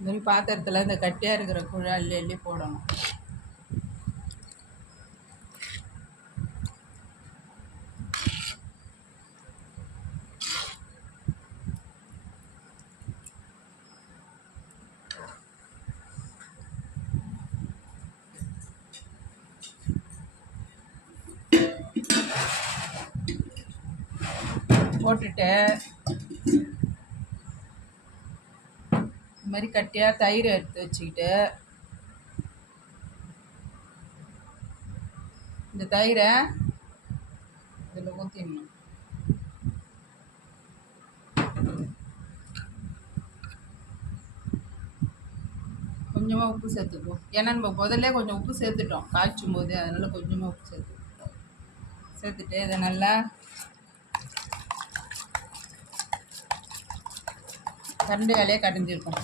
இந்த மாதிரி பாத்திரத்தில் இந்த கட்டியாக இருக்கிற குழா அள்ளி அள்ளி போடணும். போட்டுட்டு இந்த மாதிரி கட்டியாக தயிர் எடுத்து வச்சுக்கிட்டு இந்த தயிரை இதில் ஊற்றிடணும். கொஞ்சமாக உப்பு சேர்த்துக்குவோம். ஏன்னா நம்ம முதல்ல கொஞ்சம் உப்பு சேர்த்துட்டோம் காய்ச்சும் போது, அதனால் கொஞ்சமாக உப்பு சேர்த்துட்டு இதை நல்லா கரண்டியாலே கடைஞ்சிருக்கோம்.